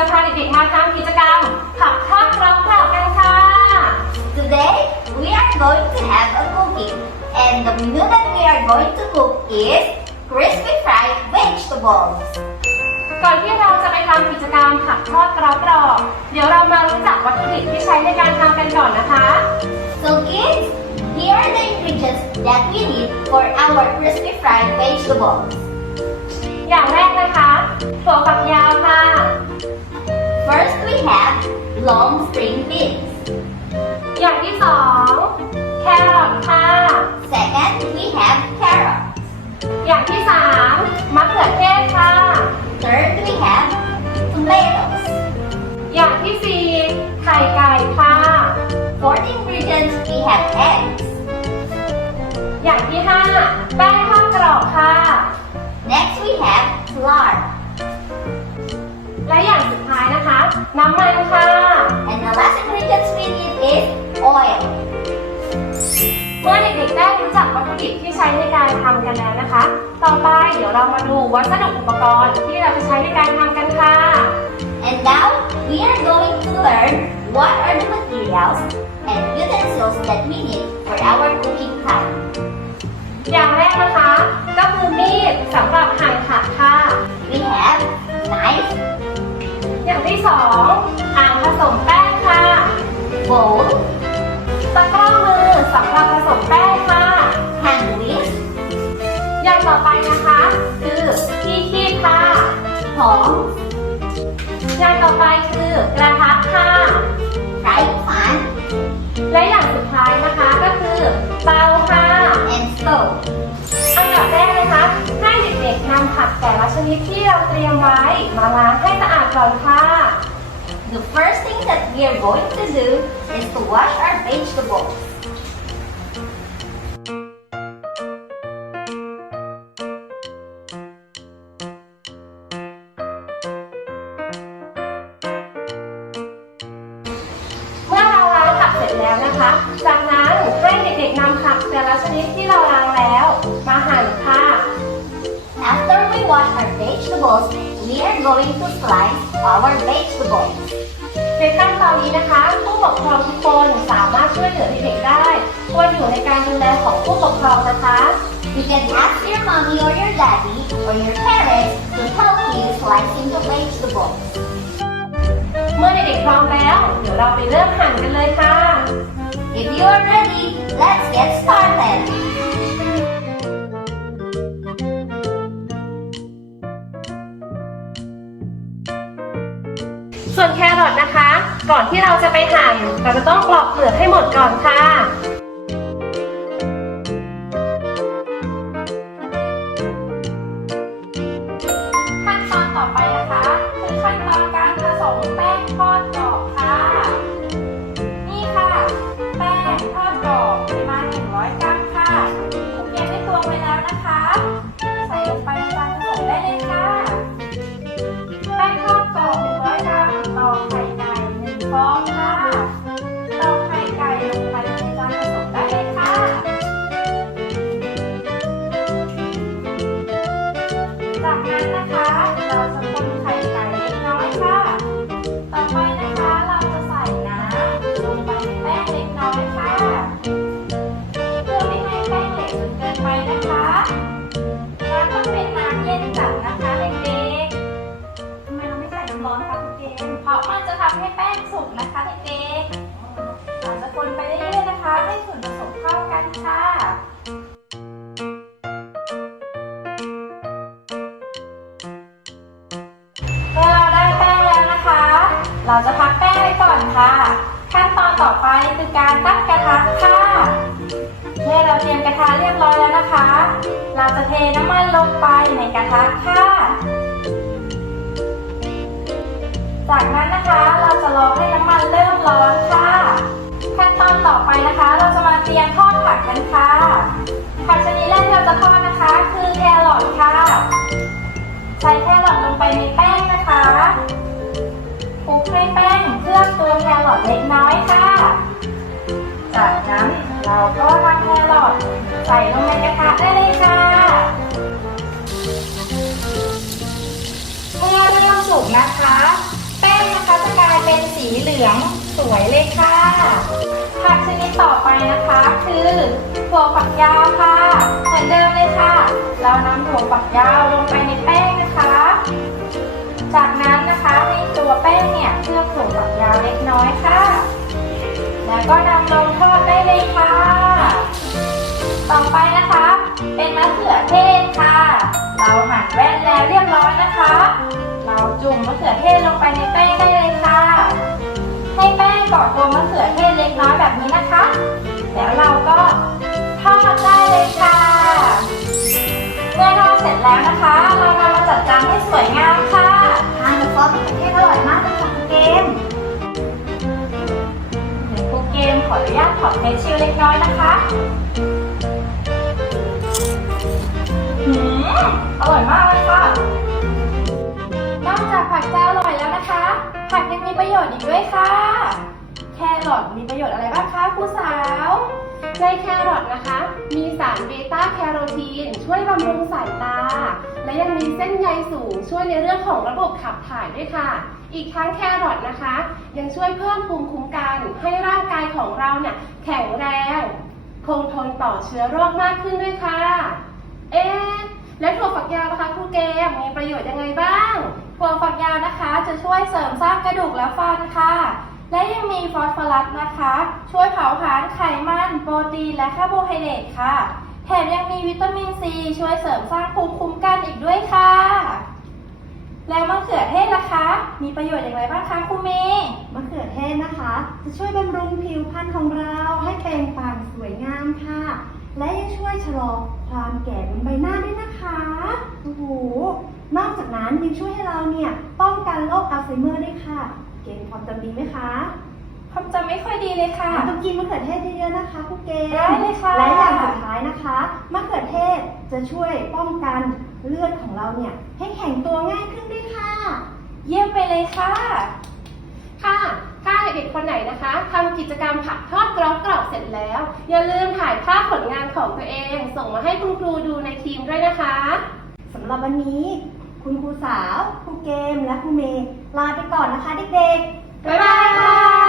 จะพาเด็กๆมาทำกิจกรรมผักทอดกรอบๆกันค่ะ Today we are going to have a cooking and the menu that we are going to cook is crispy fried vegetables. ก่อนที่เราจะไปทำกิจกรรมผักทอดกรอบๆเดี๋ยวเรามารู้จักวัตถุดิบที่ใช้ในการทำกันก่อนนะคะ So kids, here are the ingredients that we need for our crispy fried vegetables. อย่างแรกนะคะถั่วฝักยาว นะคะน้ำมันค่ะ And the last ingredients we need is oil. เมื่อเด็กๆได้รู้จักวัตถุดิบที่ใช้ในการทำกันแล้วนะคะ ต่อไปเดี๋ยวเรามาดูวัสดุอุปกรณ์ที่เราจะใช้ในการทำกันค่ะ And now we are going to learn what are the materials and utensils that we need for our cooking time. อย่างแรกนะคะ ก็คือมีดสำหรับหั่นผักค่ะ We have สมแป้งค่ะ bowl, ตะกร้อมือสำหรับผสมแป้งค่ะ hand whisk, อย่างต่อไปนะคะ คือที่คีบค่ะ tongs, อย่างต่อไปคือกระทะค่ะ frying pan, และอย่างสุดท้ายนะคะก็คือเตาค่ะ and stove. อันดับแรกนะคะ ให้เด็กๆนำผักแต่ละชนิดที่เราเตรียมไว้มาล้างให้สะอาดก่อนค่ะ The first thing that we are going to do is to wash our vegetables. เมื่อเราล้างผักเสร็จแล้วนะคะ จากนั้นให้เด็กๆนำผักแต่ละชนิดที่เราล้างแล้ว มาหั่นค่ะ After we wash our vegetables, we are going to slice our vegetables. ในขั้นตอนนี้นะคะ ผู้ปกครองทุกคนสามารถช่วยเหลือเด็กๆได้ควรอยู่ในการดูแลของผู้ปกครองนะคะ You can ask your mommy or your daddy or your parents to help you slicing the vegetables. เมื่อเด็กๆพร้อมแล้ว เดี๋ยวเราไปเริ่มหั่นกันเลยค่ะ If you are ready, let's get started. ส่วนแครอทนะคะ ก่อนที่เราจะไปหั่นเราจะต้องปลอกเปลือกให้หมดก่อนค่ะ ป้งสุกนะคะเด็กๆเราจะคนไปเรื่อยๆนะคะ ให้ส่วนผสมเข้ากันค่ะเมื่อเราได้แป้งแล้วนะคะ เราจะพักแป้งไว้ก่อนค่ะ ขั้นตอนต่อไปคือการตั้งกระทะค่ะเมื่อเราเตรียมกระทะเรียบร้อยแล้วนะคะ เราจะเทน้ำมันลงไปในกระทะค่ะ จากนั้นนะคะเราจะรอให้น้ำมันเริ่มร้อนค่ะ ขั้นตอนต่อไปนะคะ เราจะมาเตรียมทอดผักกันค่ะผักชนิดแรกที่เราจะทอดนะคะ คือแครอทค่ะใส่แครอทลงไปในแป้งนะคะคลุกให้แป้งเคลือบตัวแครอทเล็กน้อยค่ะ จากนั้นเราก็นำแครอทใส่ลงในกระทะได้เลยค่ะให้เริ่มสุกนะคะ เป็นสีเหลืองสวยเลยค่ะ ผักชนิดต่อไปนะคะ คือถั่วฝักยาวค่ะ เหมือนเดิมเลยค่ะ เรานำถั่วฝักยาวลงไปในแป้งนะคะ จากนั้นนะคะในตัวแป้งเนี่ยเคลือบถั่วฝักยาวเล็กน้อยค่ะ แล้วก็นำลงทอดได้เลยค่ะ ต่อไปนะคะ เป็นมะเขือเทศค่ะ เราหั่นแว่นแล้วเรียบร้อยนะคะ เราจุ่มมะเขือเทศลงไปในแป้งได้เลยค่ะ ให้แป้งเกาะตัวมะเขือเทศเล็กน้อยแบบนี้นะคะ แล้วเราก็ทอดได้เลยค่ะ เมื่อทอดเสร็จแล้วนะคะ เรานำมาจัดจานให้สวยงามค่ะทานกับซอสมะเขือเทศอร่อยมากเลยค่ะคุณเกมเดี๋ยวครูเกมขออนุญาตถอดเฟซชิลเล็กน้อยนะคะหืมอร่อยมากเลยค่ะ ประโยชน์อีกด้วยค่ะ แครอทมีประโยชน์อะไรบ้างคะครูสาว ในแครอทนะคะ มีสารเบต้าแคโรทีนช่วยบำรุงสายตา และยังมีเส้นใยสูงช่วยในเรื่องของระบบขับถ่ายด้วยค่ะ อีกทั้งแครอทนะคะ ยังช่วยเพิ่มภูมิคุ้มกันให้ร่างกายของเราเนี่ยแข็งแรง คงทนต่อเชื้อโรคมากขึ้นด้วยค่ะ เอ๊ะ แล้วถั่วฝักยาวนะคะครูเกมมีประโยชน์ยังไงบ้าง ถั่วฝักยาวนะคะจะช่วยเสริมสร้างกระดูกและฟันค่ะและยังมีฟอสฟอรัสนะคะ ช่วยเผาผลาญไขมัน โปรตีนและคาร์โบไฮเดรตค่ะ แถมยังมีวิตามินซีช่วยเสริมสร้างภูมิคุ้มกันอีกด้วยค่ะ แล้วมะเขือเทศล่ะคะ มีประโยชน์อย่างไรบ้างคะคุณเมย์มะเขือเทศนะคะ จะช่วยบำรุงผิวพรรณของเราให้เปล่งปลั่งสวยงามค่ะ และยังช่วยชะลอความแก่บนใบหน้าด้วยนะคะโอ้โหนอกจากนั้นยังช่วยให้เราเนี่ยป้องกันโรคอัลไซเมอร์ด้วยค่ะ เกณฑ์ความจำดีไหมคะความจำไม่ค่อยดีเลยค่ะต้องกินมะเขือเทศเยอะๆนะคะคุณเกณฑ์ได้เลยค่ะและอย่างสุดท้ายนะคะมะเขือเทศจะช่วยป้องกันเลือดของเราเนี่ยให้แข็งตัวง่ายขึ้นด้วยค่ะ เยี่ยมไปเลยค่ะ ค่ะ ถ้าเด็กๆคนไหนนะคะทำกิจกรรมผัดทอดกรอบกรอบเสร็จแล้ว อย่าลืมถ่ายภาพผลงานของตัวเอง ส่งมาให้คุณครูดูในทีมด้วยนะคะสำหรับวันนี้คุณครูสาวครูเกมและครูเมย์ลาไปก่อนนะคะเด็กๆ บ๊ายบายค่ะ